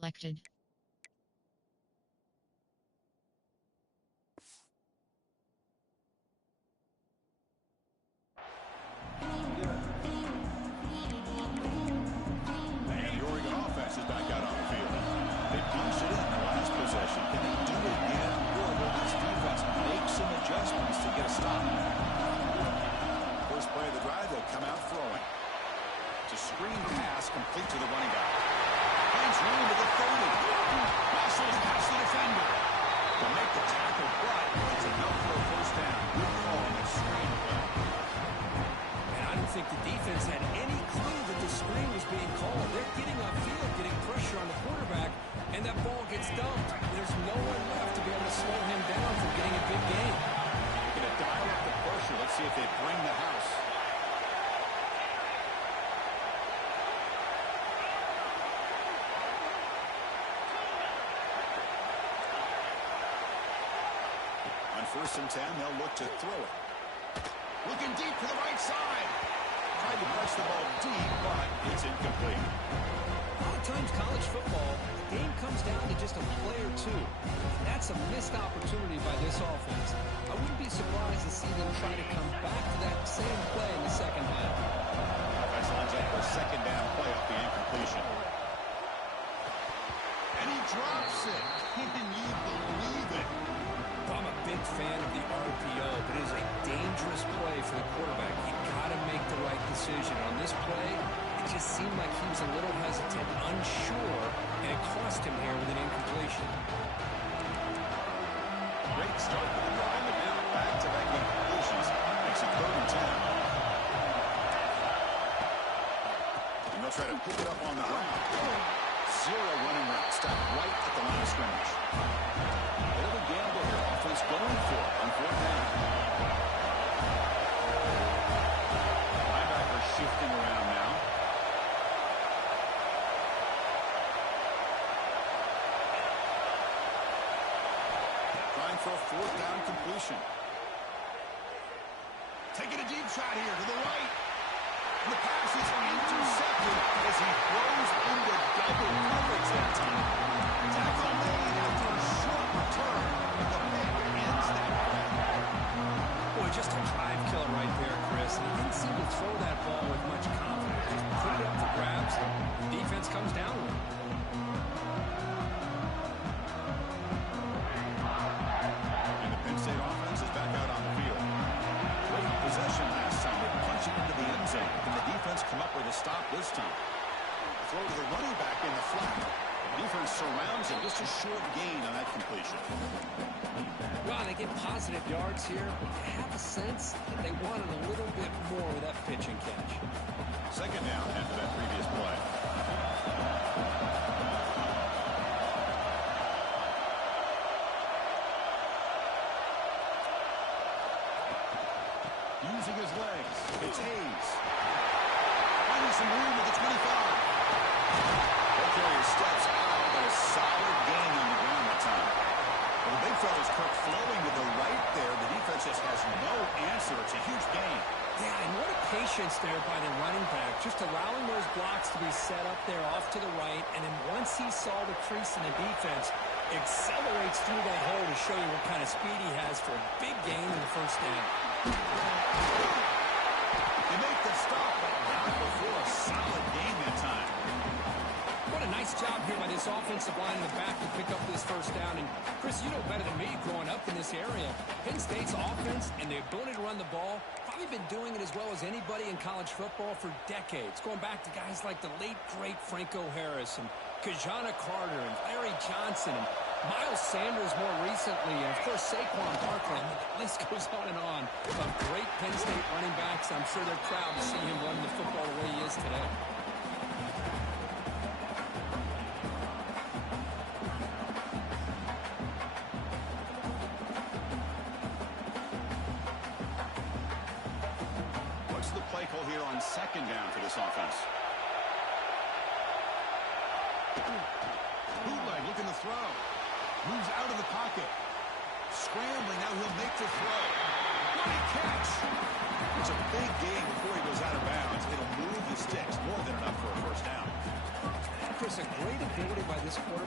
Selected. And the Oregon offense is back out on the field. They punched it in the last possession. Can they do it again? Or will this defense make some adjustments to get a stop? First play of the drive, they'll come out throwing. It's a screen pass complete to the running back. Finds room to the 30. Muscles past the defender. To make the tackle, but it's enough for a first down. Good call on that screen play. And I don't think the defense had any clue that the screen was being called. They're getting upfield, getting pressure on the quarterback, and that ball gets dumped. There's no one left to be able to slow him down from getting a big gain. Going to dial up the pressure. Let's see if they bring the house. On 1st and 10, they'll look to throw it. Looking deep to the right side. Tried to press the ball deep, but it's incomplete. A lot of times college football, the game comes down to just a play or two. And that's a missed opportunity by this offense. I wouldn't be surprised to see them try to come back to that same play in the second half. Offense lines up for a second down play off the incompletion. And he drops it. Can you believe it? I'm a big fan of the RPO, but it is a dangerous play for the quarterback. You got to make the right decision. On this play, it just seemed like he was a little hesitant, unsure, and it cost him here with an incompletion. Great start to the drive, but now back-to-back incompletions. Makes it 3rd and 10. And they'll try to pick it up on the ground. Zero running route. Stop right at the line of scrimmage. Bit of a gamble here. Offense going for it on 4th down. Linebacker shifting around now. Trying for a 4th down completion. Taking a deep shot here to the right. And the pass is intercepted as he throws into double coverage that time. Tackle made after a short return. The pick ends that play. Boy, just a drive killer right there, Chris. And he didn't seem to throw that ball with much confidence. Just put it up for grabs. The defense comes down with it. And the Penn State offense is back out on the field. Great possession last time. They punch it into the end zone. Can the defense come up with a stop this time? Throw to the running back in the flat. Defense surrounds him. Just a short gain on that completion. Well, they get positive yards here, but you have a sense that they wanted a little bit more with that pitch and catch. 2nd down after that previous play. Using his legs. It's Hayes. Finding some room at the 25. Ball carrier steps out, but a solid gain on the ground that time. Well, the big fella's Kirk flowing to the right there. The defense just has no answer. It's a huge gain. Yeah, and what a patience there by the running back, just allowing those blocks to be set up there off to the right, and then once he saw the crease in the defense, accelerates through that hole to show you what kind of speed he has for a big gain in the 1st down. They make the stop, but not before a solid gain that time. What a nice job here by this offensive line in the back to pick up this 1st down. And, Chris, you know better than me growing up in this area. Penn State's offense and the ability to run the ball, probably been doing it as well as anybody in college football for decades, going back to guys like the late, great Franco Harris and Kajana Carter and Larry Johnson and Miles Sanders more recently, and, of course, Saquon Barkley. I mean, the list goes on of great Penn State running backs. I'm sure they're proud to see him running the football the way he is today. What's the play call here on 2nd down for this offense? Bootleg looking to throw. Moves out of the pocket. Scrambling, now he'll make the throw. What a catch! It's a big gain before he goes out of bounds. It'll move the sticks, more than enough for a 1st down. Chris, a great ability by this quarterback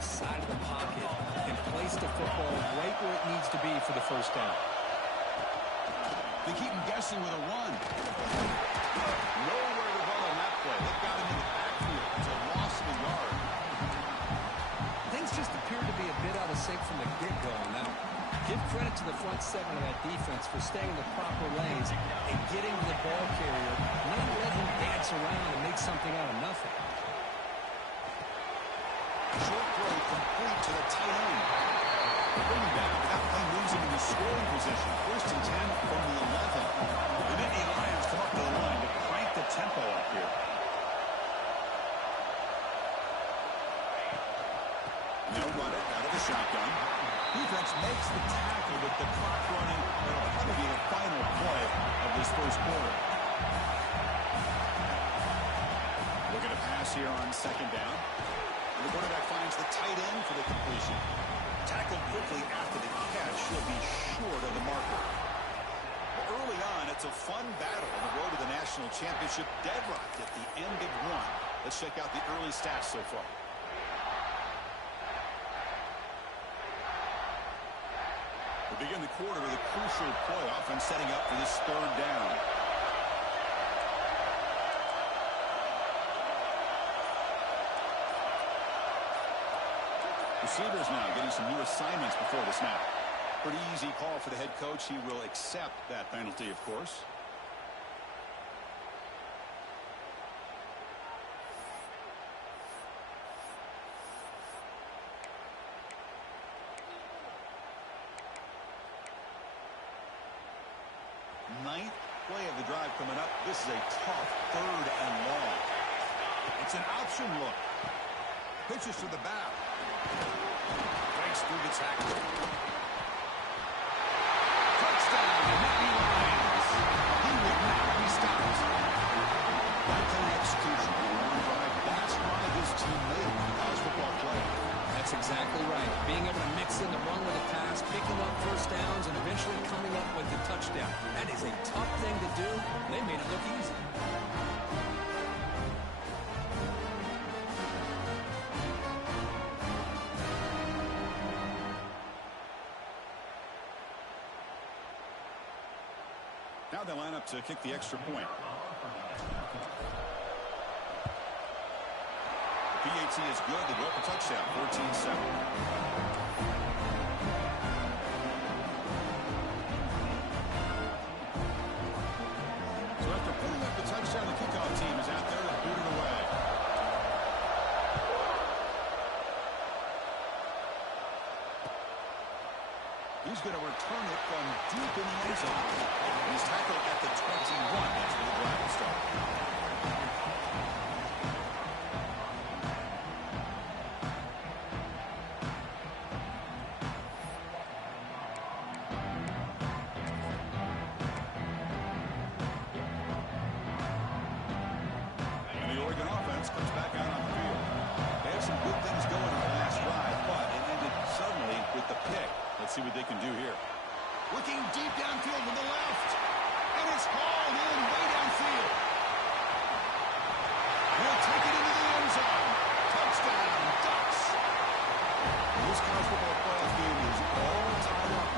outside of the pocket and place the football right where it needs to be for the first down. They keep him guessing with a run. Nowhere to run on that play. They've got him in the backfield. It's a loss of a yard. Things just appear to be a bit out of sync from the get-go on that one. Give credit to the front seven of that defense for staying in the proper lanes and getting to the ball carrier, not letting him dance around and make something out of nothing. Short throw complete to the tight end. Bring him down. That play moves him in the scoring position. 1st and 10 from the 11. The Nittany Lions come up to the line to crank the tempo up here. They'll run it out of the shotgun. Defense makes the tackle with the clock running. It'll probably be the final play of this first quarter. Looking to pass here on 2nd down. And the quarterback finds the tight end for the completion. Tackled quickly after the catch. He'll be short of the marker. But early on, it's a fun battle on the road to the national championship. Deadlocked at the end of one. Let's check out the early stats so far. We begin the quarter with a crucial play, offense setting up for this 3rd down. Receivers now getting some new assignments before the snap. Pretty easy call for the head coach. He will accept that penalty, of course. Ninth play of the drive coming up. This is a tough 3rd and long. It's an option look. Pitches to the back. Breaks through the tackle. Touchdown, Nittany Lions. He would not be stopped. That kind of execution on a long drive. That's why this team made it a college football play. That's exactly right. Being able to mix in the run with the pass, picking up first downs, and eventually coming up with the touchdown. That is a tough thing to do. They made it look easy. Now they line up to kick the extra point. PAT is good. They go up a touchdown, 14-7. So after putting up the touchdown, the kickoff team is out there to boot it away. He's going to return it from deep in the end zone. He's tackled at the 21. That's where the drive will start. Comes back out on the field. They have some good things going on the last drive, but it ended suddenly with the pick. Let's see what they can do here. Looking deep downfield to the left. And it's hauled in way downfield. He'll take it into the end zone. Touchdown, Ducks. This college football playoff game is all tied up.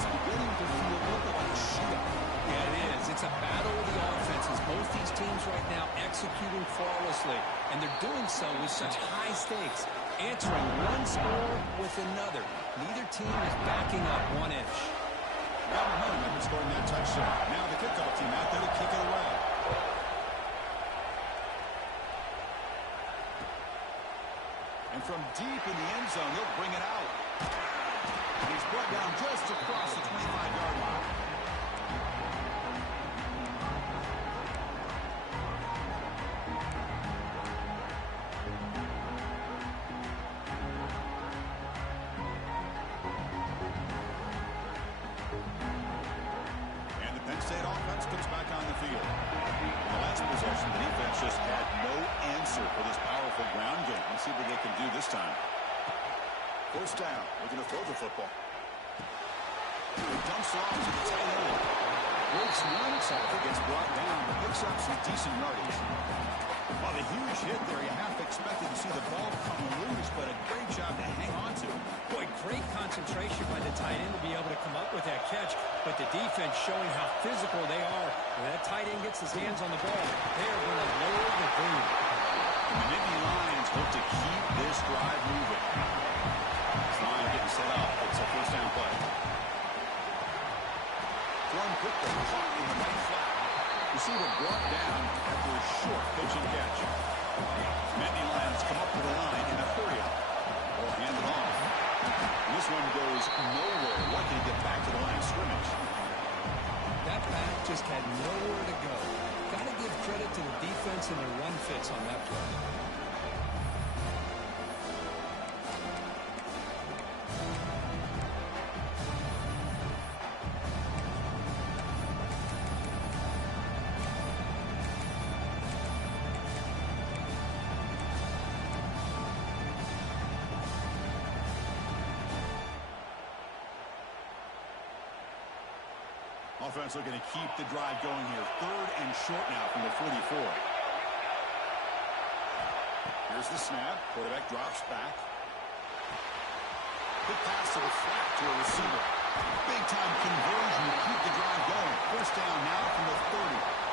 It's beginning to feel a little bit like a shootout. Yeah, it is. It's a battle of the offenses. Both these teams right now executing flawlessly, and they're doing so with such high stakes, answering one score with another. Neither team is backing up 1 inch. Got momentum after scoring that touchdown. Now the kickoff team out there to kick it away. And from deep in the end zone, he'll bring it out. And he's brought down just across the 25-yard line. State offense comes back on the field. In the last possession, the defense just had no answer for this powerful ground game. Let's see what they can do this time. 1st down. We're going to throw the football. He dumps it off to the tight end. Breaks one, so it gets brought down, but picks up some decent yardage. Well, the huge hit there, you half expected to see the ball come loose, but a great job to hang on to. Boy, great concentration by the tight end to be able to come up with that catch, but the defense showing how physical they are. When that tight end gets his hands on the ball, they are going to lower the boom. And the Nittany Lions hope to keep this drive moving. This line getting set up. It's a first down play. Thrown quickly, caught in the right flat. Receiver brought down after a short pitch and catch. Nittany Lions come up to the line in a hurry-up. Ball handed off. And this one goes nowhere. Lucky to get back to the line of scrimmage. That back just had nowhere to go. Got to give credit to the defense and their run fits on that play. Offense looking to keep the drive going here. Third and short now from the 44. Here's the snap. Quarterback drops back. Good pass to the flat to a receiver. Big time conversion to keep the drive going. First down now from the 30.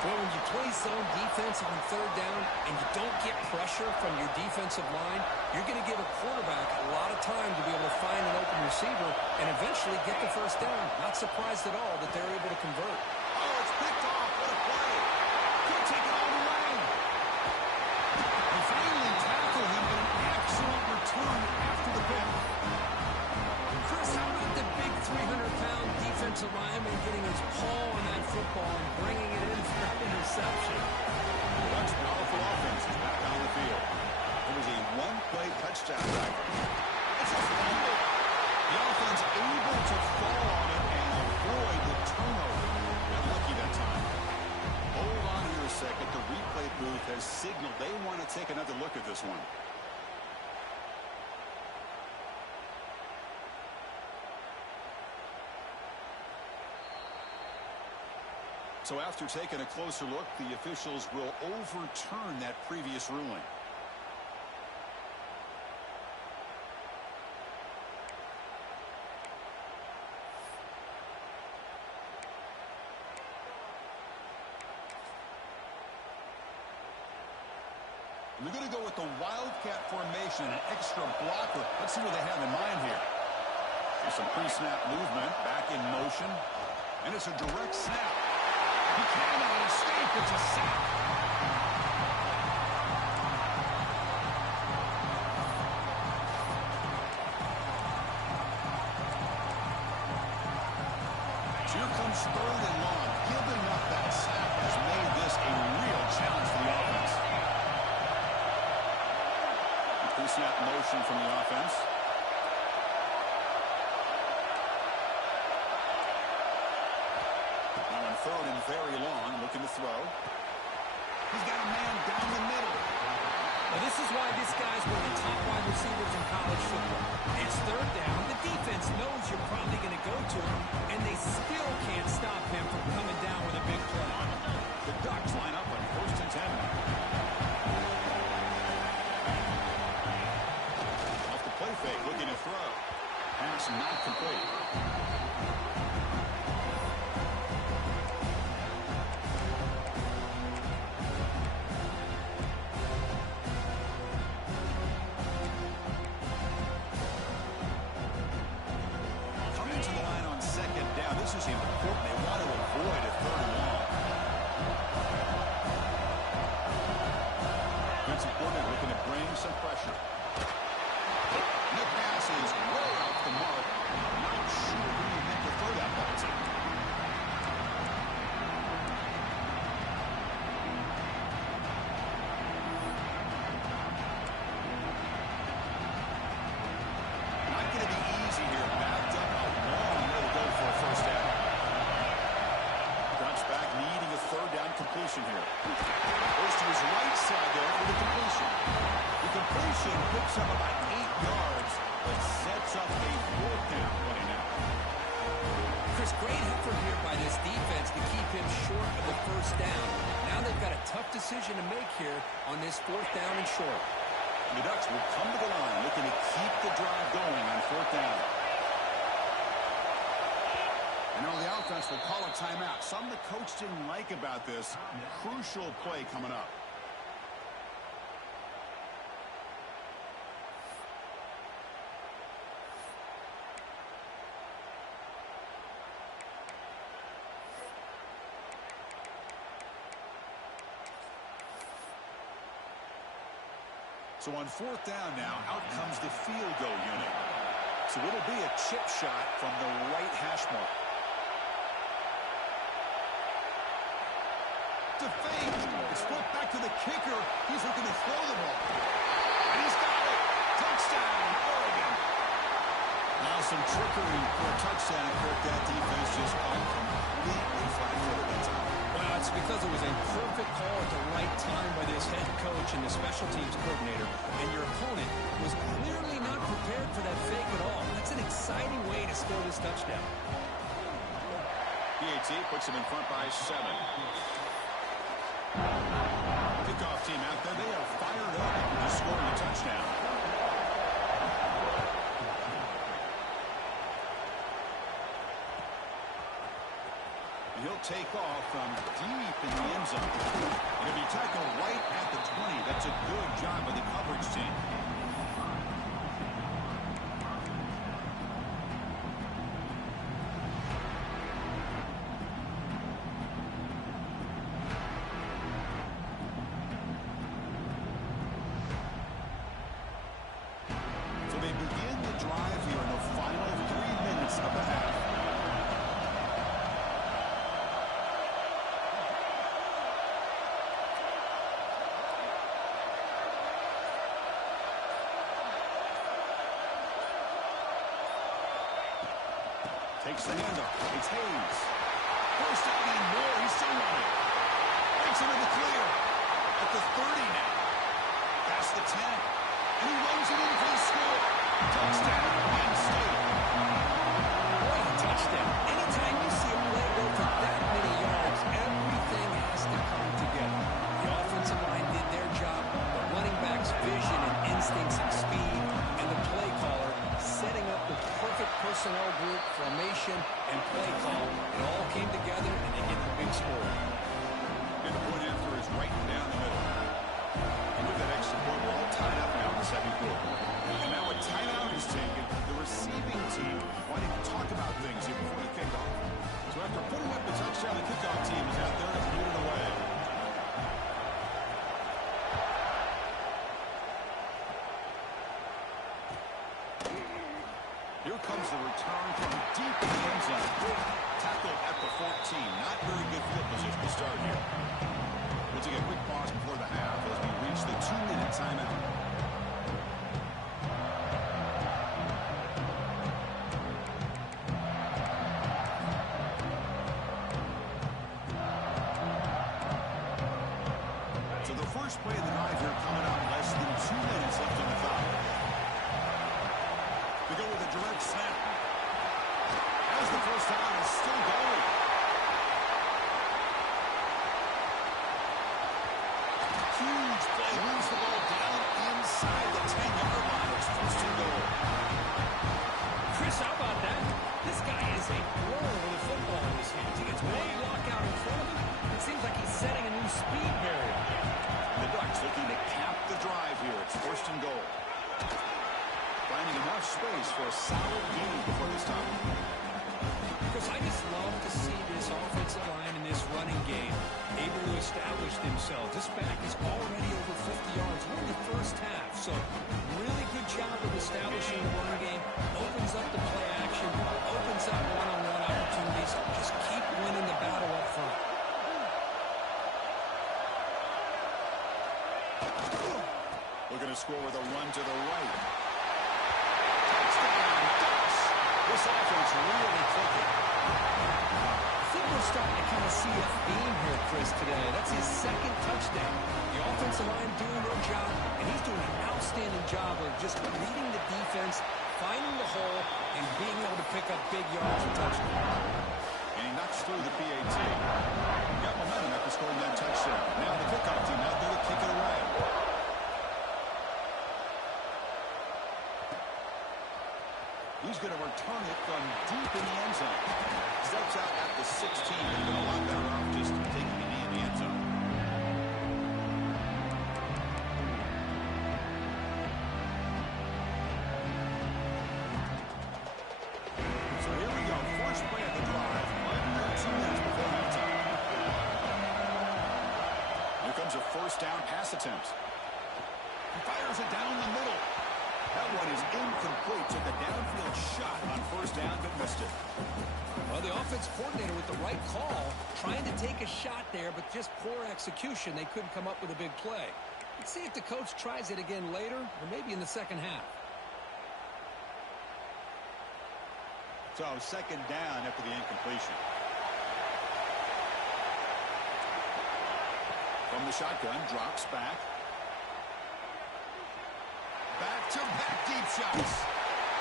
Well, when you play zone defense on third down and you don't get pressure from your defensive line, you're going to give a quarterback a lot of time to be able to find an open receiver and eventually get the first down. Not surprised at all that they're able to convert. Oh, it's picked off. What a play. Could take it all the way. They finally tackle him, but an excellent return after the pick. Chris, how about the big 300-pound defensive lineman getting his paw on that football and bringing it in for an interception? Bucks' powerful offense is back on the field. It was a one-play touchdown drive. It's a fumble. The offense able to fall on it and avoid the turnover. Got lucky that time. Hold on here a second. The replay booth has signaled they want to take another look at this one. So after taking a closer look, the officials will overturn that previous ruling. And they're going to go with the Wildcat formation, an extra blocker. Let's see what they have in mind here. There's some pre-snap movement, back in motion, and it's a direct snap. He cannot escape. It's a sack. Here comes third and long. Giving up that sack has made this a real challenge for the offense. Pre-snap motion from the offense. Third and very long, looking to throw. He's got a man down the middle. Well, this is why this guy's one of the top wide receivers in college football. It's third down. The defense knows you're probably going to go to him, and they still can't stop him from coming down with a big play. The Ducks line up on first and 10. Off the play fake, looking to throw. Pass not complete. This is important. They want to avoid a third and long. Defensive coordinator looking to bring some pressure. And the pass is way off the mark. Not sure who you meant to throw that ball to. Not going to be easy here. Backed up a long way to go for a first down. Drops back, needing a third down completion here. Goes to his right side there for the completion. The completion picks up about 8 yards, but sets up a fourth down play now. Chris, great effort here by this defense to keep him short of the first down. Now they've got a tough decision to make here on this 4th down and short. The Ducks will come to the line looking to keep the drive going on 4th down. And now the offense will call a timeout. Something the coach didn't like about this. Crucial play coming up. So on 4th down now, out comes the field goal unit. So it'll be a chip shot from the right hash mark. To fake. It's flipped back to the kicker. He's looking to throw the ball. And he's got it. Touchdown, Oregon. Now some trickery for a touchdown. That defense just caught completely flat-footed that time. Well, it's because it was a perfect call at the right time by this head coach and the special teams coordinator. And your opponent was clearly not prepared for that fake at all. That's an exciting way to score this touchdown. PAT puts him in front by 7. Kickoff team out there. They are fired up to scoring a touchdown. He'll take off from deep in the end zone. He'll be tackled right at the 20. That's a good job by the coverage team. So they begin the drive here in the final 3 minutes of the half. Takes the handoff. It's Hayes. First down and more. He's still running. Breaks into the clear. At the 30 now. Past the 10. And he runs it in for the score. Touchdown. Penn State. What a touchdown. Anytime you see a play go for that many yards, everything has to come together. The offensive line did their job. The running back's vision and instincts and speed. And the play caller setting up the perfect personnel group, formation, and play call. It all came together, and they get the big score. And the point after is right down the middle. And with that extra point, we're all tied up now in the second quarter. And now a timeout is taken. The receiving team wanting to talk about things before the kickoff. So after putting up the touchdown, the kickoff team is out there to put it away. Here comes the return from deep in the end zone. Tackle at the 14. Not very good field position to start here. We'll take a quick pause before the half as we reach the 2-minute timeout. So the first play of the drive here coming up. Less than 2 minutes left on the clock. We go with a direct snap. As the first down is still going. Huge play. Moves the ball down inside the 10-yard line. It's first and goal. Chris, how about that? This guy is a pro with a football in his hands. He gets one block out in front of him. It seems like he's setting a new speed barrier. The Ducks looking to cap the drive here. It's first and goal. Finding enough space for a solid gain before they stop. Because I just love to see this offensive line in this running game able to establish themselves. This back is already over 50 yards. We're in the first half, so really good job of establishing the run game. Opens up the play action, opens up one-on-one opportunities. Just keep winning the battle up front. Looking to score with a run to the right. Touchdown, Ducks. This offense really clicking. Think we're starting to kind of see a theme here, Chris, today. That's his second touchdown. The offensive line doing their job, and he's doing an outstanding job of just leading the defense, finding the hole, and being able to pick up big yards and touchdowns. And he knocks through the PAT. Got momentum after scoring that touchdown. Now the kickoff team out there to kick it away. He's going to return it from deep in the end zone. Steps out at the 16. He's been a lot better off just taking a knee in the end zone. So here we go. First play of the drive. Under 2 minutes before halftime. Here comes a first down pass attempt. He fires it down the middle. That one is incomplete. Took a downfield shot on first down, but missed it. Well, the offense coordinator with the right call, trying to take a shot there, but just poor execution. They couldn't come up with a big play. Let's see if the coach tries it again later, or maybe in the second half. So, second down after the incompletion. From the shotgun, drops back. Back-to-back deep shots.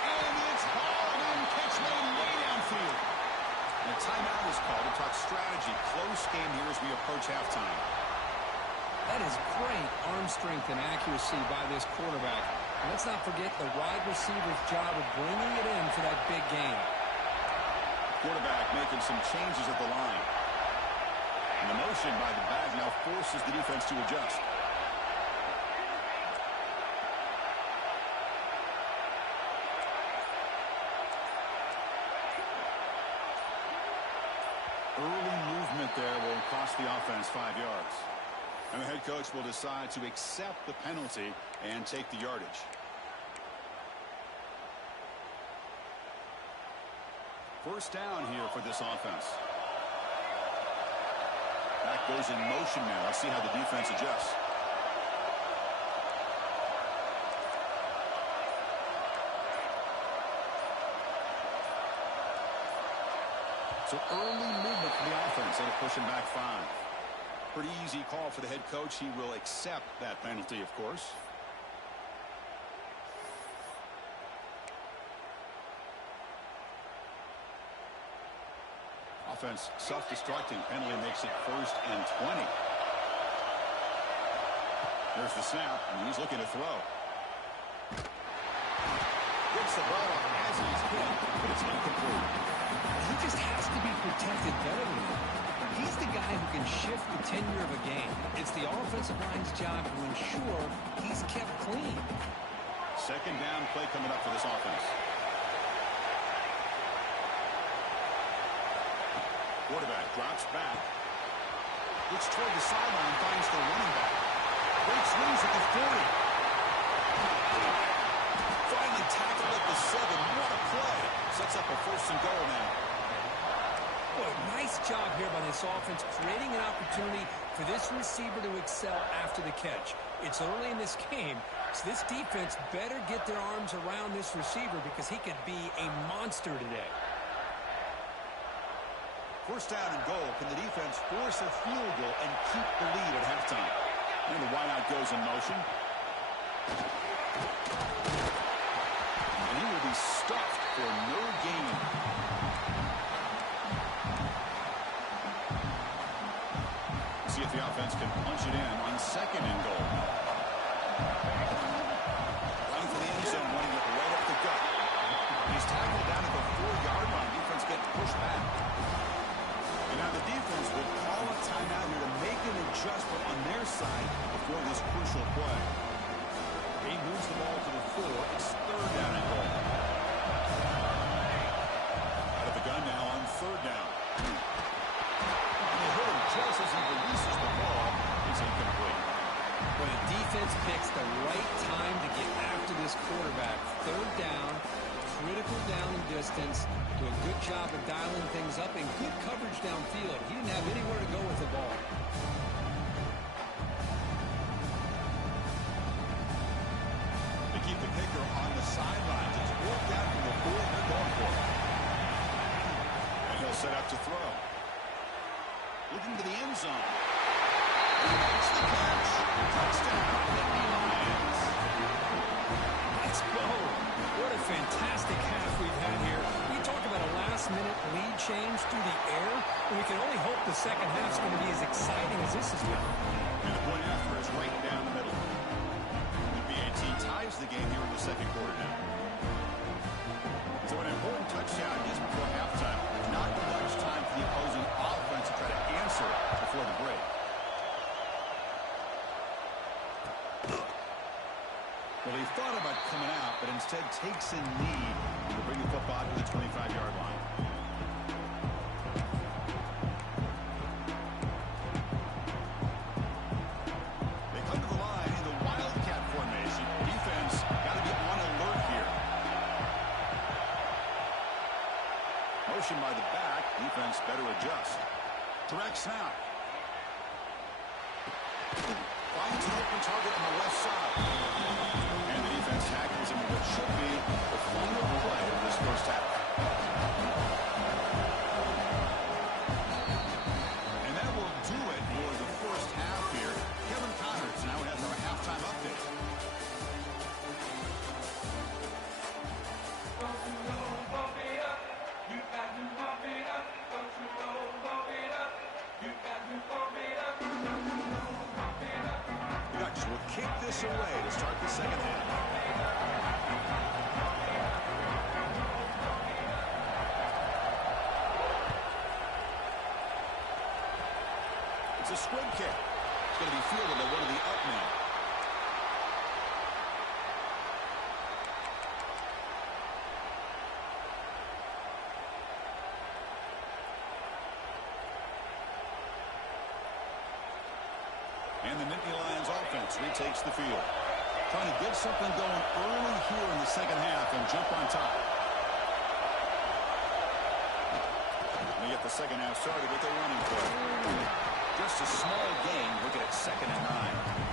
And it's hauled and catch made way downfield. And a timeout is called to talk strategy. Close game here as we approach halftime. That is great arm strength and accuracy by this quarterback. And let's not forget the wide receiver's job of bringing it in for that big game. Quarterback making some changes at the line. And the motion by the back now forces the defense to adjust. Early movement there will cost the offense 5 yards. And the head coach will decide to accept the penalty and take the yardage. First down here for this offense. Back goes in motion now. Let's see how the defense adjusts. So early movement for the offense. That'll push him back 5. Pretty easy call for the head coach. He will accept that penalty, of course. Offense self-destructing. Penalty makes it 1st and 20. There's the snap, and he's looking to throw. Gets the ball as he's hit, but it's incomplete. He just has to be protected better than that. He's the guy who can shift the tenure of a game. It's the offensive line's job to ensure he's kept clean. Second down play coming up for this offense. Quarterback drops back. Looks toward the sideline, finds the running back. Great swings at the 40. Finally tackled at the 7. What a play. Sets up a 1st and goal now. Boy, nice job here by this offense, creating an opportunity for this receiver to excel after the catch. It's early in this game, so this defense better get their arms around this receiver because he could be a monster today. First down and goal. Can the defense force a field goal and keep the lead at halftime? And the wideout goes in motion. And he will be stuffed for no gain. See if the offense can punch it in on 2nd and goal. Running for the end zone, running it right up the gut. He's tackled down at the 4-yard line. Defense getting pushed back. And now the defense will call a timeout here to make an adjustment on their side before this crucial play. He moves the ball to the 4. It's 3rd down and goal. Out of the gun now on 3rd down. And they hit him just as he releases the ball. It's incomplete. When the defense picks the right time to get after this quarterback, 3rd down, critical down and distance, do a good job of dialing things up and good coverage downfield. He didn't have anywhere to go with the ball. They keep the kicker on the sidelines. It's worked out from the 4. They're going for it. And he'll set up to throw. looking to the end zone. He makes the catch. Touchdown, Nittany Lions. Let's go. What a fantastic half we've had here. We talk about a last-minute lead change through the air, and we can only hope the second half's going to be as exciting as this has been. And the point after is right down the middle. The BAT ties the game here in the second quarter now. So an important touchdown just before halftime. Not much time for the opposing offense to try to answer it before the break. Well, he thought about coming out, but instead takes a knee to bring the football to the 25-yard line. They come to the line in the Wildcat formation. Defense got to be on alert here. Motion by the back. Defense better adjust. Direct snap. Finds an open target on the left side. And the defense tackles him in what should be the final play of this first half. And that will do it for the first half here. Kevin Connors now has our halftime update. Ducks will kick this away to start the second half. It's a squib kick. It's going to be fielded by one of the up men. And the Nittany Lions offense retakes the field. Trying to get something going early here in the second half and jump on top. They get the second half started with a running play. Just a small gain. Look at 2nd and 9.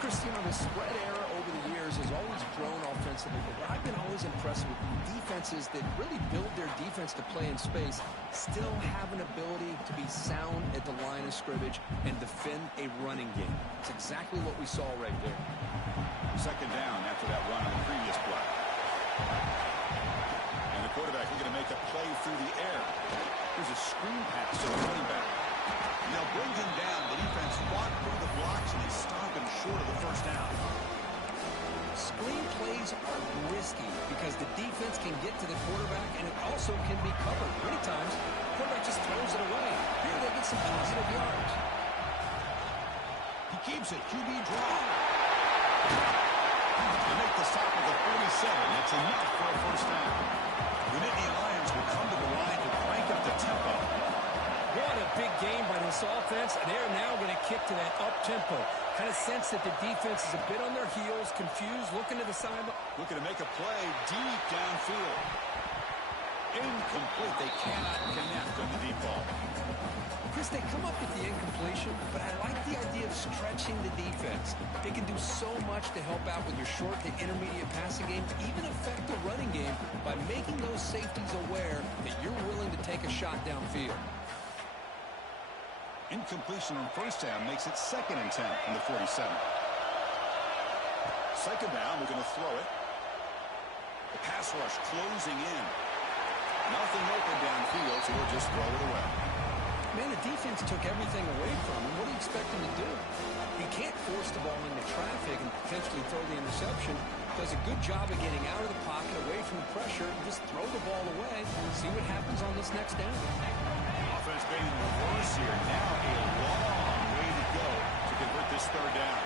Cristiano, the spread era over the years has always grown offensively, but what I've been always impressed with defenses that really build their defense to play in space still have an ability to be sound at the line of scrimmage and defend a running game. It's exactly what we saw right there. 2nd down after that run on the previous play. And the quarterback looking to make a play through the air. Here's a screen pass to the running back. Now bring him down. The defense fought through the blocks and they stop him short of the first down. Screen plays are risky because the defense can get to the quarterback and it also can be covered. Many times, the quarterback just throws it away. Here they get some positive yards. He keeps it. QB draw. They make the stop at the 47. That's enough for a first down. The Nittany Lions will come to the line to crank up the tempo. What a big game by this offense, and they're now going to kick to that up-tempo. Kind of sense that the defense is a bit on their heels, confused, looking to the sideline. Looking to make a play deep downfield. Incomplete. They cannot connect on the deep ball. Chris, they come up with the incompletion, but I like the idea of stretching the defense. They can do so much to help out with your short to intermediate passing game, even affect the running game by making those safeties aware that you're willing to take a shot downfield. Incompletion on first down makes it 2nd and 10 from the 47. 2nd down, we're going to throw it. The pass rush closing in. Nothing open downfield, so we'll just throw it away. Man, the defense took everything away from him. What do you expect him to do? He can't force the ball into traffic and potentially throw the interception. Does a good job of getting out of the pocket, away from the pressure, and just throw the ball away. See what happens on this next down. Offense being in reverse here. Now a long way to go to convert this 3rd down.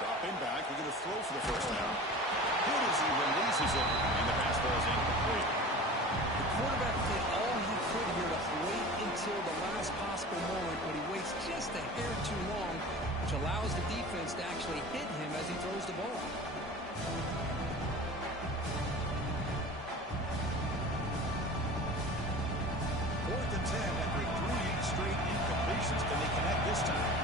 Dropping back, we're going to throw for the first down. Good as he releases it, and the pass ball is incomplete. The quarterback did all he could here to wait until the last possible moment, but he waits just a hair too long, which allows the defense to actually hit him as he throws the ball. 4th and 10 after 3 straight incompletions. Can they connect this time?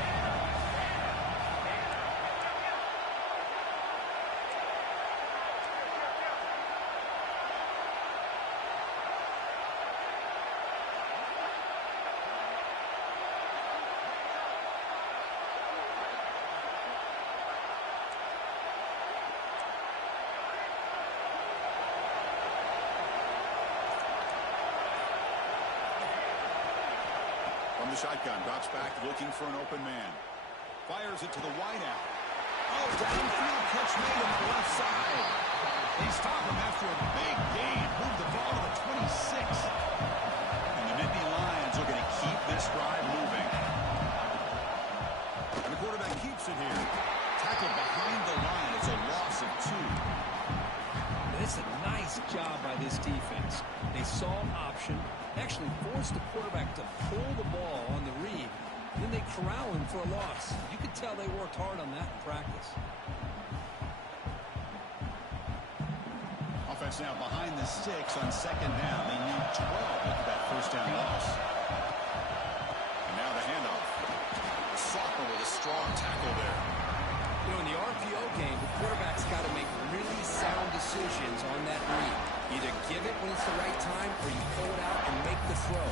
From the shotgun, drops back looking for an open man. Fires it to the wideout. Oh, downfield catch made on the left side. They stop him after a big gain. Move the ball to the 26. And the Nittany Lions are going to keep this drive moving. And the quarterback keeps it here. Tackled behind the line. It's a loss of 2. It's a nice job by this defense. They saw an option, actually forced the quarterback to pull the ball on the read. Then they corral him for a loss. You could tell they worked hard on that in practice. Offense now behind the sticks on second down. They need 12 after that first down loss. And now the handoff. The sophomore with a strong tackle there. You know, in the RPO game, the quarterback's got to make really sound decisions on that read. Either give it when it's the right time or you pull it out and make the throw.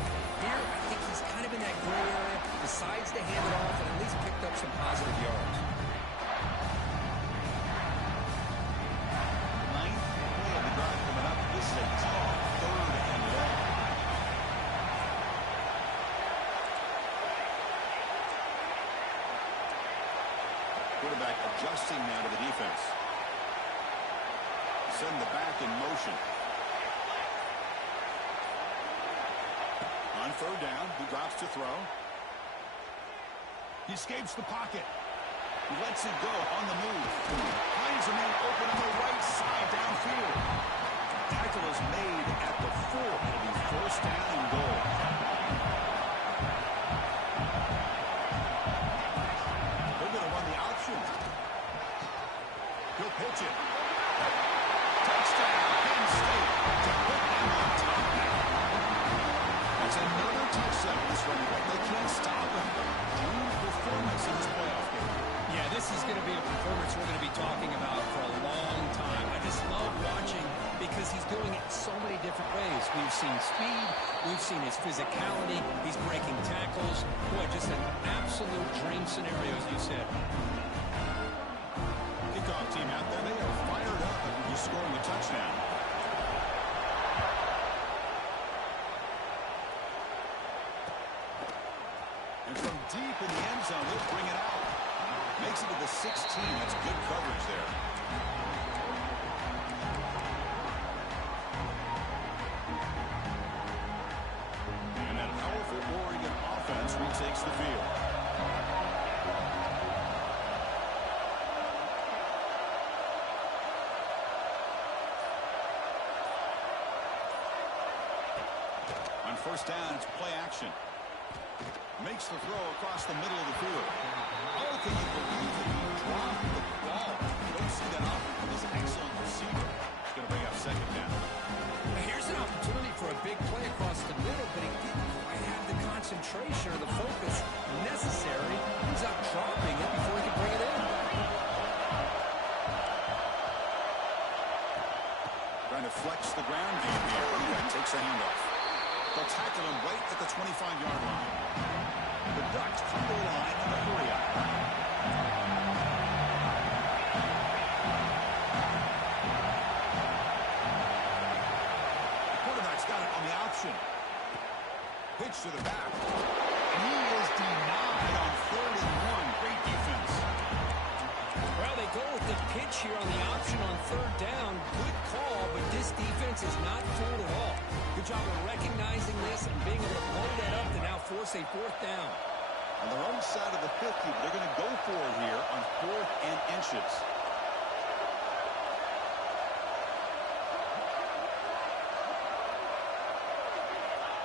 Here, I think he's kind of in that gray area, decides to hand it off and at least picked up some positive yards. Ninth play of the drive coming up. This is a tough third and long. Quarterback adjusting now to the defense. Send the back in motion. On third down, he drops to throw. He escapes the pocket. He lets it go on the move. Finds a man open on the right side downfield. Tackle is made at the 4. It'll be first down and goal. They're going to run the option. He'll pitch it. Touchdown, Penn State. To put them on top now. That's another touchdown for this running back. They can't stop him. Dream performance in this playoff game. Yeah, this is going to be a performance we're going to be talking about for a long time. I just love watching because he's doing it so many different ways. We've seen speed. We've seen his physicality. He's breaking tackles. Boy, just an absolute dream scenario, as you said. Kickoff team out there. They are fired up after just scoring a touchdown. And from deep in the end zone, they'll bring it out. Makes it to the 16. That's good coverage there. And that powerful Oregon offense retakes the field. On first down, it's play action. Makes the throw across the middle of the field. Oh, can you believe it? He dropped the ball. You don't see that often from this excellent receiver. He's going to bring up second down. Now here's an opportunity for a big play across the middle, but he didn't quite have the concentration or the focus necessary. He's up dropping it before he can bring it in. Trying to flex the ground game here. Running takes a handoff. They'll tackle him right at the 25-yard line. The Ducks come to the line in the hurry up. The quarterback's got it on the option. Pitch to the back. And he is denied on 3rd and 1. Great defense. Well, they go with the pitch here on the option on 3rd down. Good call, but this defense is not fooled at all. Good job of recognizing this and being able to blow that up to now force a 4th down. On their own side of the 50, they're going to go for it here on 4th and inches.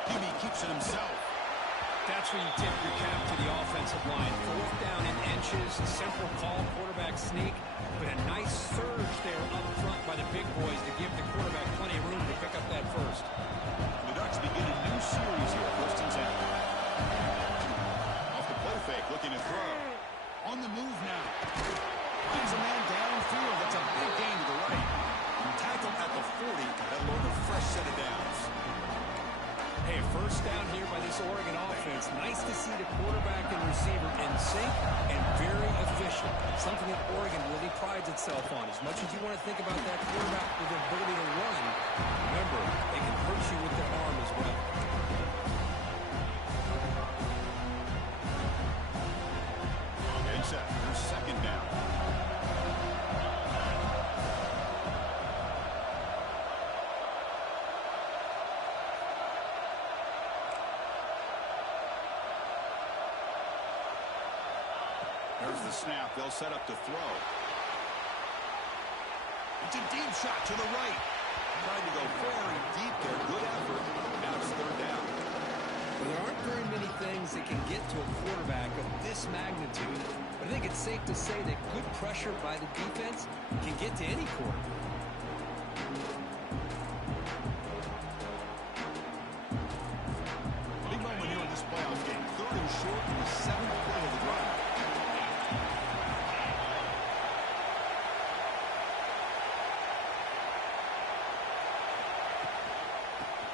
QB keeps it himself. That's where you tip your cap to the offensive line. 4th down in inches, simple call, quarterback sneak, but a nice surge there up front by the big boys to give the quarterback plenty of room to pick up that first. The Ducks begin a new series here, 1st and 10. Off the play fake, looking to throw. On the move now. Finds a man downfield. That's a big gain to the right. And tackled at the 40. That'll load a fresh set of downs. Hey, first down here by this Oregon offense. Nice to see the quarterback and receiver in sync and very efficient. Something that Oregon really prides itself on. As much as you want to think about that quarterback with the ability to run, remember, they can hurt you with their arm as well. There's the snap. They'll set up to throw. It's a deep shot to the right. Tried to go very deep there. Good effort. Now it's third down. Well, there aren't very many things that can get to a quarterback of this magnitude, but I think it's safe to say that good pressure by the defense can get to any quarterback. Big moment here in this playoff game. Third and short in the 7th play of the drive.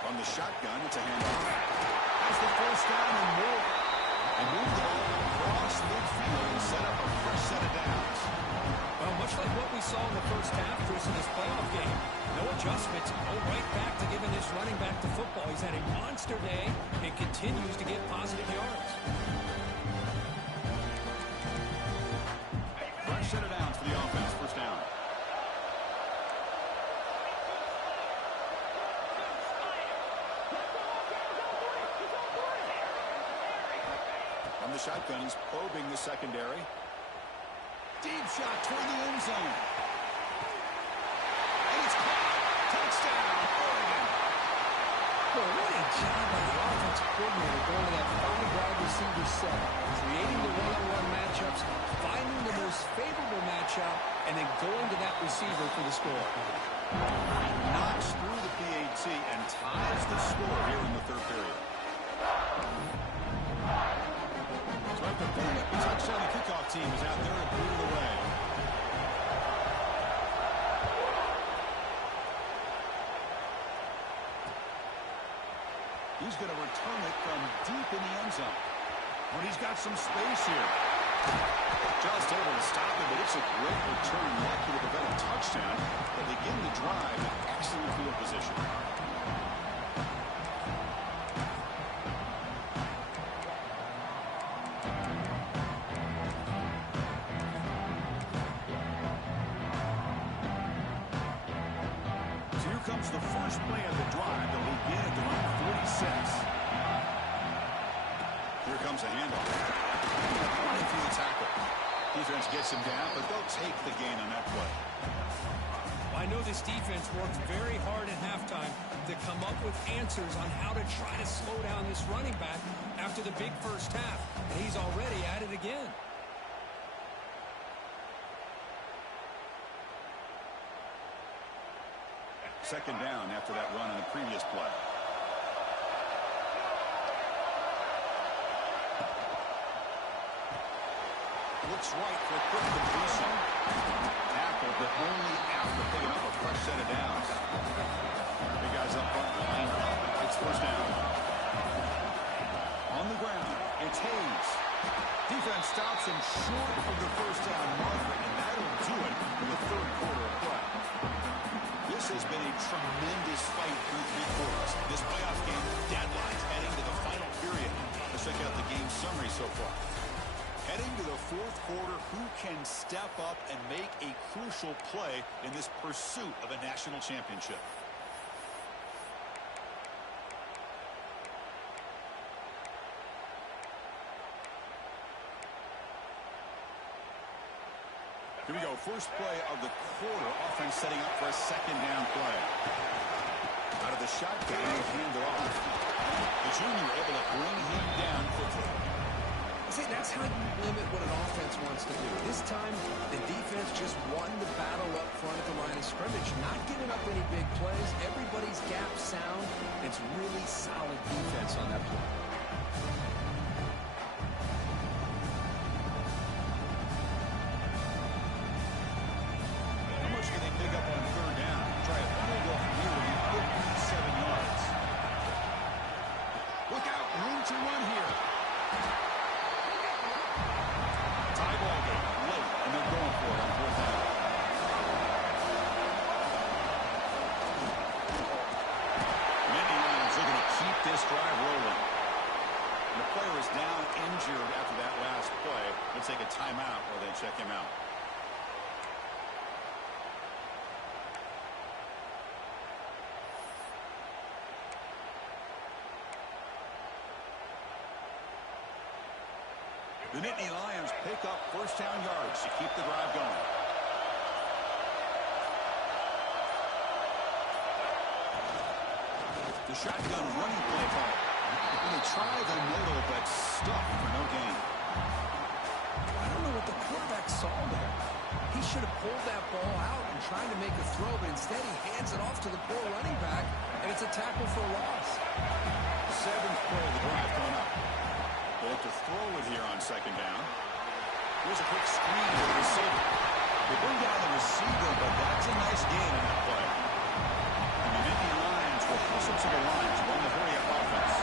From the shotgun, it's a handoff. That's the first down and more. They move the ball across midfield and set up a fresh set of downs. Well, much like what we saw in the first half, Chris, in this playoff game, no adjustments. Go right back to giving this running back to football. He's had a monster day and continues to get positive yards. Fresh set of downs for the offense. First down. From the shotgun, he's probing the secondary. Deep shot toward the end zone. And it's caught. Touchdown, Oregon. Well, what a job by the offensive coordinator going to that 5 wide receiver set, creating the one-on-one matchups, finding the most favorable matchup, and then going to that receiver for the score. Knocks through the PAT and ties the score here in the third period. So after putting up a touchdown, the kickoff team is out there and put it away. He's going to return it from deep in the end zone. But he's got some space here. Just able to stop it, but it's a great return. That could have been a touchdown. But begin the drive with excellent field position. So here comes the first play of the drive. They'll begin at the line 46. Here comes a handoff. Running through the tackle. Defense gets him down, but they'll take the gain on that play. I know this defense worked very hard at halftime to come up with answers on how to try to slow down this running back after the big first half, and he's already at it again. Second down after that run in the previous play. Looks right for a quick completion. Tackle, but only after picking up a fresh set of downs. Big guys up front line. It's first down. On the ground, it's Hayes. Defense stops him short of the first down marker, and that'll do it in the third quarter of play. This has been a tremendous fight through 3 quarters. This playoff game, deadlines heading to the final period. Let's check out the game summary so far. Heading to the fourth quarter, who can step up and make a crucial play in this pursuit of a national championship? Here we go. First play of the quarter. Offense setting up for a second down play. Out of the shotgun, he'll hand it off. The junior able to bring him down quickly. See, that's how you limit what an offense wants to do. This time, the defense just won the battle up front at the line of scrimmage, not giving up any big plays. Everybody's gap sound. It's really solid defense on that play. How much can they pick up on third down? Try a field goal from here to get 57 yards. Look out, room to run here. Tie ball game late, and they're going for it on fourth down. Many Lions looking to keep this drive rolling. The player is down injured after that last play. Let's take a timeout while they check him out. The Nittany Lions pick up first down yards to keep the drive going. The shotgun running play call. And they try the middle, but stuck for no gain. I don't know what the quarterback saw there. He should have pulled that ball out and tried to make a throw, but instead he hands it off to the poor running back, and it's a tackle for a loss. Seventh play of the drive coming up. They have to throw it here on second down. Here's a quick screen to the receiver. They bring down the receiver, but that's a nice gain in that play. And the Nittany Lions will hustle to the line to run the hurry-up offense.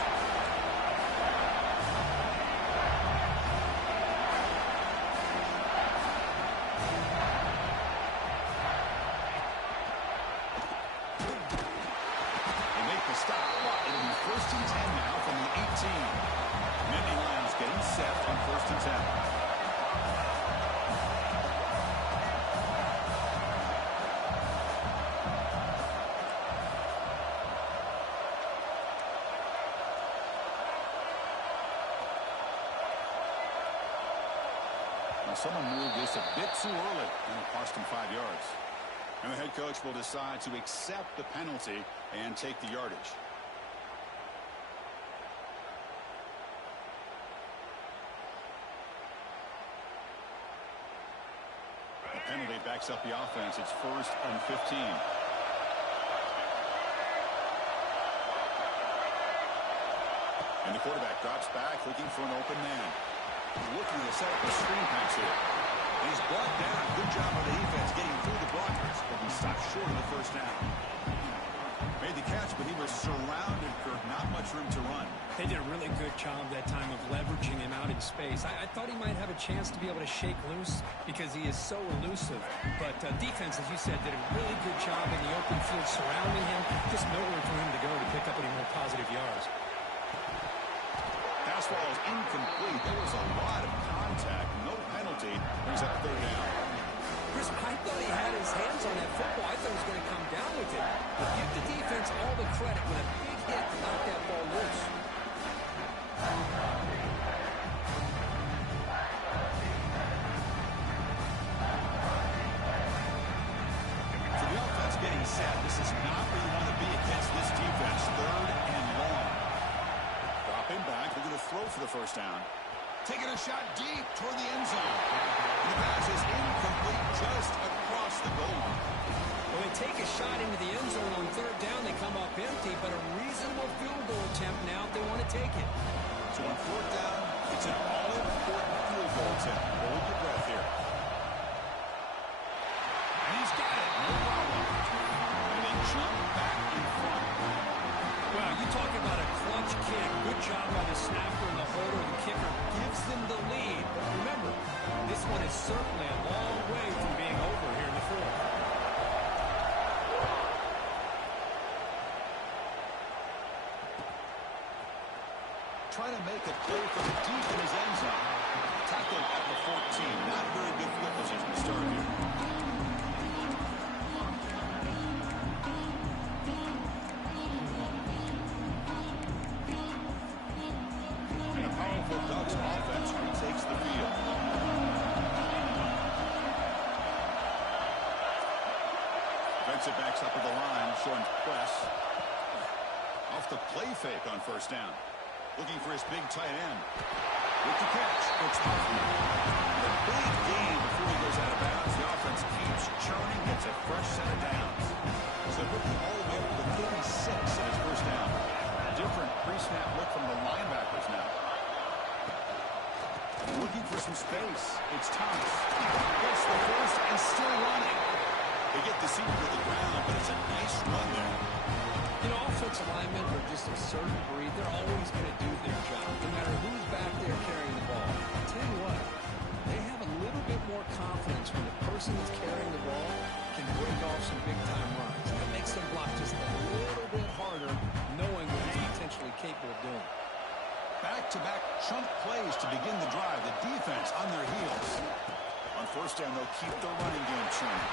They make the stop. It'll be first and 10 now from the 18. Nittany Lions getting set on first and 10. Someone moved this a bit too early, and it cost him 5 yards. And the head coach will decide to accept the penalty and take the yardage. The penalty backs up the offense. It's first and 15. And the quarterback drops back, looking for an open man. Looking to set up a screen pass here. He's brought down. Good job on the defense getting through the blockers, but he stopped short of the first down. Made the catch, but he was surrounded for not much room to run. They did a really good job that time of leveraging him out in space. I thought he might have a chance to be able to shake loose because he is so elusive. But defense, as you said, did a really good job in the open field surrounding him. Just nowhere for him to go to pick up any more positive yards. Pass ball is incomplete. There was a lot of contact. No penalty. Brings up third down. Chris, I thought he had his hands on that football. I thought he was going to come down with it. But give the defense all the credit when a big hit to knock that ball loose. So the offense getting set. This is not where you want to be against this defense. Third and long. Dropping back, looking to throw for the first down. Taking a shot deep toward the end zone. And the pass is incomplete just across the goal line. Well, they take a shot into the end zone on third down. They come up empty, but a reasonable field goal attempt now if they want to take it. So on fourth down, it's an all-important field goal attempt. Hold your breath here. And he's got it. No problem. And they jump back in front. Wow, you talk about a clutch kick. Good job by the snapper and the holder. The kicker gives them the lead. But remember, this one is certainly a long way from being over here in the fourth. Trying to make a play from deep in his end zone. Tackled at the 14. Not very good field position to start here. And a powerful Ducks offense retakes the field. Defensive backs up at the line, showing press. Off the play fake on first down. Looking for his big tight end. With the catch, it's Huffman. The big gain before he goes out of bounds. The offense keeps churning. Gets a fresh set of downs. So looking all the way up to the 36 in his first down. Different pre-snap look from the linebackers now. Looking for some space. It's Thomas. Gets the first and still running. They get the senior to the ground, but it's a nice run there. You know, offensive linemen are just a certain breed. They're always going to do their job, no matter who's back there carrying the ball. I'll tell you what, they have a little bit more confidence when the person that's carrying the ball can break off some big-time runs. That makes them block just a little bit harder, knowing what he's potentially capable of doing. Back-to-back chunk plays to begin the drive. The defense on their heels. On first down, they'll keep the running game churning.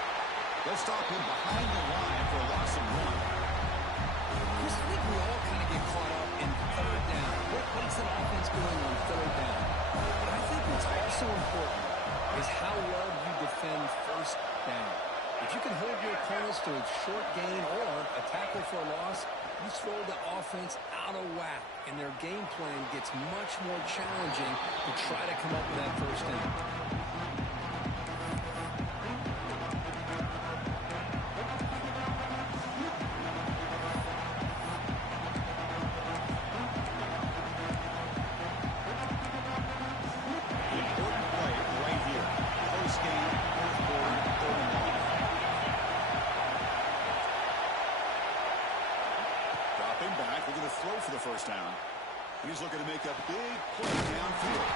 They'll stop him behind the line for a loss of one. Chris, I think we all kind of get caught up in third down. What is an offense doing on third down? But I think what's offense out of whack, and their game plan gets much more challenging to try to come up with that first down. First down. He's looking to make a big play downfield.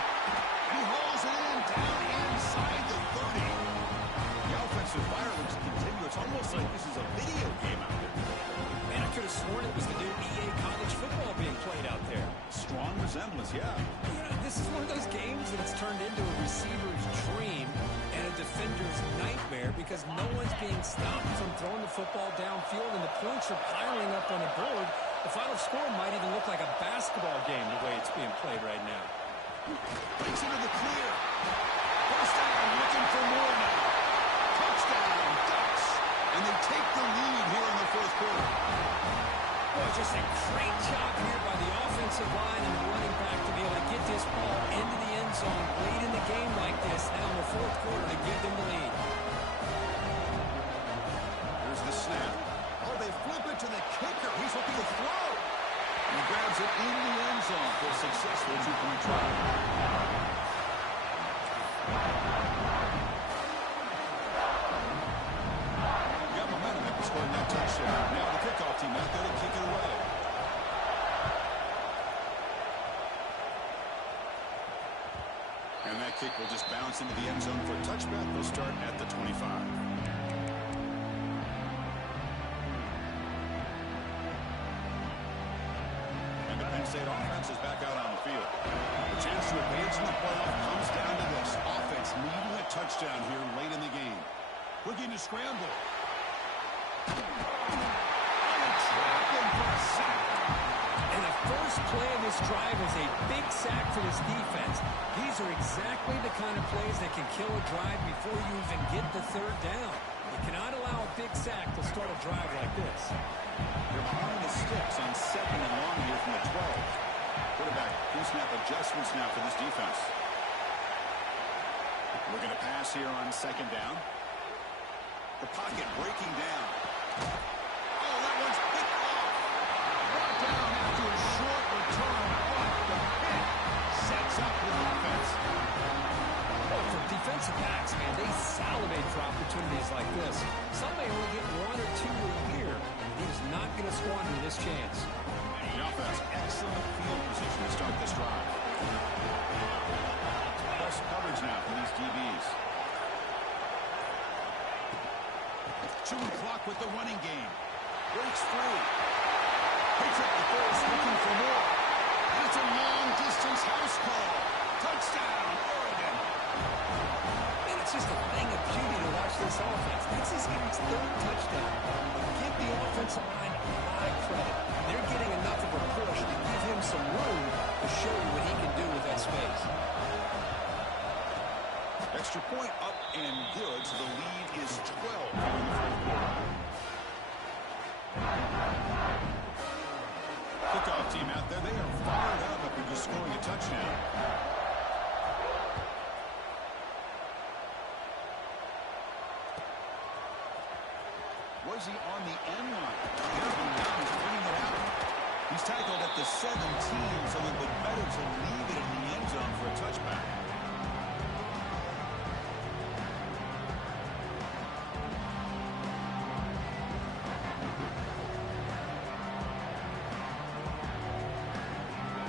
And he hauls it in down inside the 30. The offensive fireworks continue. It's almost like this is a video game out there. Man, I could have sworn it was the new EA college football being played out there. Strong resemblance, yeah. You know, this is one of those games that it's turned into a receiver's dream and a defender's nightmare because no one's being stopped from throwing the football downfield and the points are piling up on the board. The final score might even look like a basketball game the way it's being played right now. Breaks into the clear. First down, looking for more now. Touchdown, Ducks. And they take the lead here in the fourth quarter. Boy, just a great job here by the offensive line and the running back to be able to get this ball into the end zone late in the game like this now in the fourth quarter to give them the lead. Here's the snap. Oh, they flip it to the kicker. He's looking to throw. And he grabs it in the end zone for a successful two-point try. Got momentum after scoring that touchdown. Now the kickoff team out there to kick it away. And that kick will just bounce into the end zone for a touchback. They'll start at the 25. State offense is back out on the field. A chance to advance in the playoff comes down to this. Offense needing a touchdown here late in the game. Looking to scramble. And a trap in for a sack. And the first play of this drive is a big sack for this defense. These are exactly the kind of plays that can kill a drive before you even get the third down. You cannot allow a big sack to start a drive like this. They're behind the sticks on second and long here from the 12. Quarterback pre-snap adjustments now for this defense. Looking to pass here on second down. The pocket breaking down. Oh, that one's picked off. Brought down after a short return. But the pick sets up the offense. Well, for defensive backs, man, they salivate for opportunities like this. Some may only get one or two a year. He's not going to squander this chance. The offense, excellent field position to start this drive. Press coverage now from these DBs. Chewing clock with the running game. Breaks free. Picks up the first, looking for more. And it's a long-distance house call. Touchdown, Oregon. And it's just a thing of beauty to watch this offense. That's this guy's third touchdown. Give the offensive line a high credit. They're getting enough of a push to give him some room to show you what he can do with that space. Extra point up and good, so the lead is 12 in the fourth quarter. Kickoff team out there, they are fired up after just scoring a touchdown. Was he on the end line? Now he's bringing it out. He's tackled at the 17, so it would be better to leave it in the end zone for a touchback.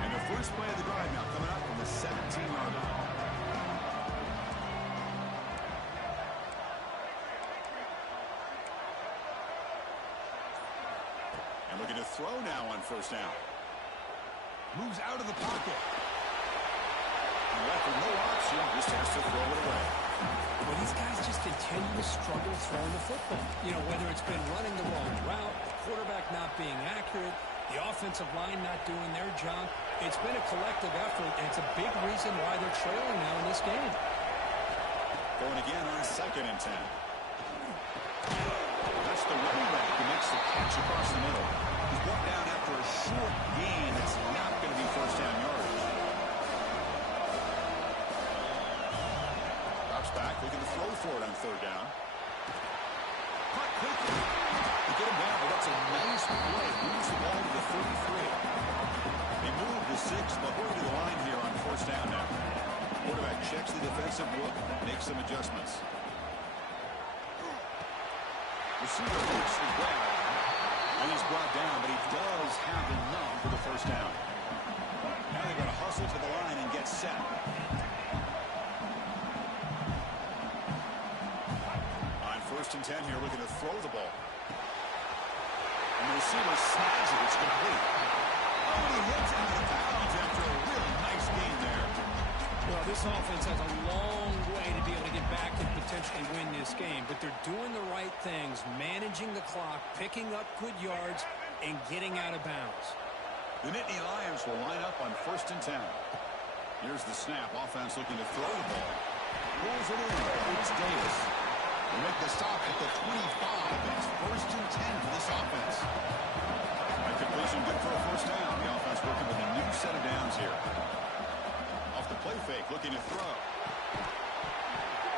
And the first play of the drive now coming up from the 17-yard line. Looking to throw now on first down. Moves out of the pocket. And left with no option, just has to throw it away. Well, these guys just continue to struggle throwing the football. You know, whether it's been running the wrong route, the quarterback not being accurate, the offensive line not doing their job. It's been a collective effort, and it's a big reason why they're trailing now in this game. Going again on second and 10. That's the running back who makes the catch across the middle. He's brought down after a short gain. It's not going to be first down yardage. Drops back, looking to throw for it on third down. Caught quickly. To get him down, but that's a nice play. Moves the ball to the 33. They move the 6, but we're to the line here on first down now. Quarterback checks the defensive look, makes some adjustments. Receiver looks the grab, and he's brought down, but he does have enough for the first down. Now they've got to hustle to the line and get set. On first and 10 here, looking to throw the ball. And the receiver snags it. It's complete. Oh, he hits out of bounds after a really nice game there. Well, this offense has a long way to be able to get back and potentially win this game, but they're doing the right things, managing the clock, picking up good yards, and getting out of bounds. The Nittany Lions will line up on first and 10. Here's the snap. Offense looking to throw the ball. Pulls it in. It's Davis. They make the stop at the 25, and it's first and 10 for this offense. That completion good for a first down. The offense working with a new set of downs here. Off the play fake, looking to throw.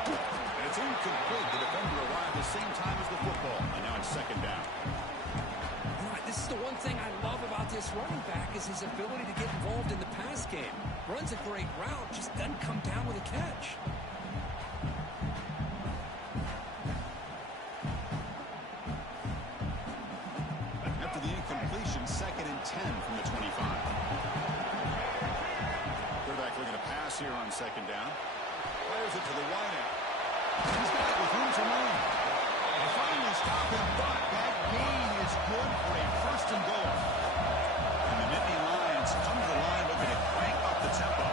And it's incomplete. The defender arrived the same time as the football, and now it's second down. This is the one thing I love about this running back is his ability to get involved in the pass game. Runs a great route, just doesn't come down with a catch. After the incompletion, second and 10 from the 25. Quarterback looking to pass here on second down. Fires it to the wideout. He's got it with room to run. They finally stop him, but that gain is good for a first and goal. And the Nittany Lions come to the line looking to crank up the tempo.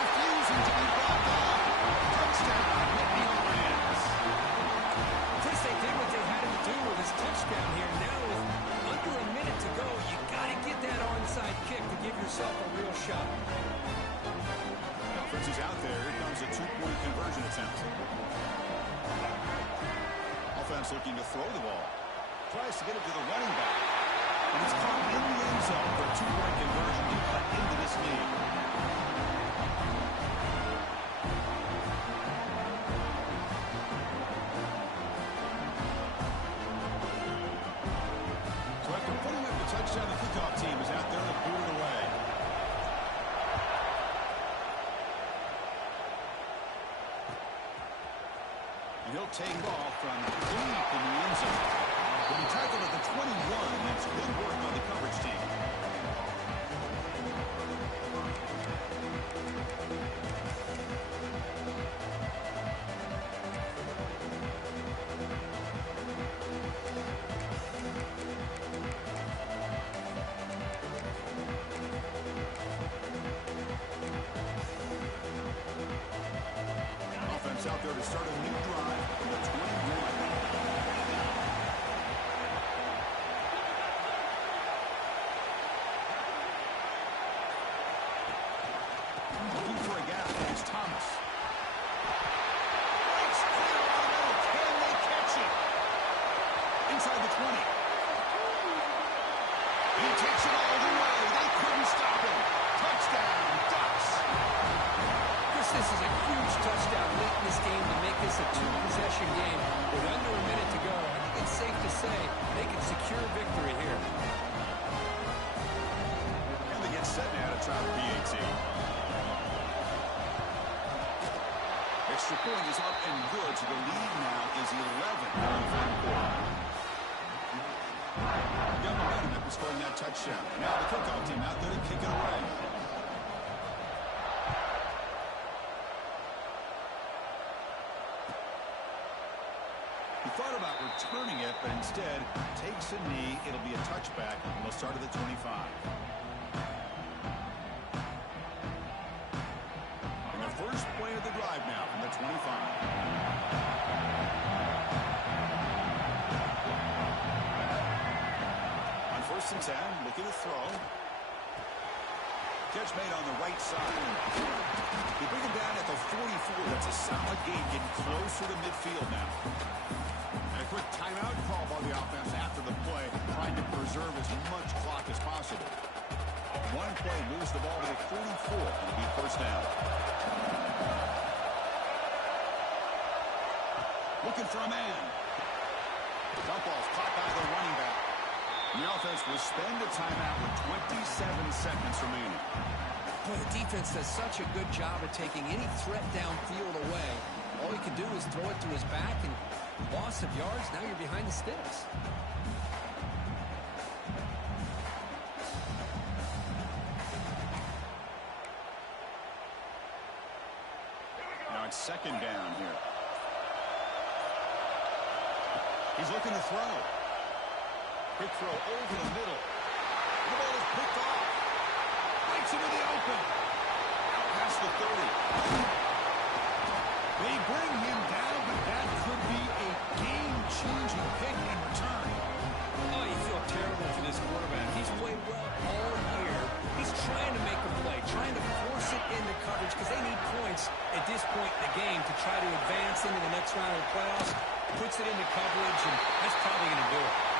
Refusing to be brought down. Touchdown, Nittany Lions. Chris, they did what they had him do with his touchdown here. Now with under a minute to go, you got to get that onside kick to give yourself a real shot. Offense is out there. Here comes a two-point conversion attempt. Offense looking to throw the ball. Tries to get it to the running back. And it's caught in the end zone for a two-point conversion to cut into this lead. So after putting up the touchdown, the kickoff team is out there to boot it away. And he'll take off from deep in the end zone. He'll be tackled at the 21. That's good work on the coverage team. Offense out there to start a new drive from the 21. Looking for a gap. It's Thomas. It's clear out of the middle. Can they catch it? Inside the 20. He takes it all the way. They couldn't stop him. Touchdown, Ducks. Chris, this is a huge touchdown late in this game to make this a two-possession game. With under a minute to go, I think it's safe to say they can secure victory here. And they get set now to try the PAT. Extra point is up and good, so the lead now is 11 in the third quarter. Got momentum after scoring that touchdown. Now the kickoff team out there to kick it away. He thought about returning it, but instead takes a knee. It'll be a touchback, and they'll start at the 25. And the first play of the drive now from the 25. On first and 10, looking to throw. Catch made on the right side. They bring him down at the 44. That's a solid gain, getting closer to midfield now. And a quick timeout call by the offense after the play, trying to preserve as much clock as possible. One play moves the ball to the 44. It'll be first down. Looking for a man. Jump ball's caught by the running back. And the offense will spend a timeout with 27 seconds remaining. Boy, the defense does such a good job of taking any threat downfield away. All he can do is throw it to his back, and loss of yards, now you're behind the sticks. Now it's second down here. He's looking to throw. Quick throw over the middle. The ball is picked off. Breaks into the open. Out past the 30. They bring him down, but that could be a game-changing pick in return. Oh, you feel terrible for this quarterback. He's played well all year. He's trying to make a play, trying to force it into coverage because they need points at this point in the game to try to advance into the next round of the playoffs. Puts it into coverage, and that's probably going to do it.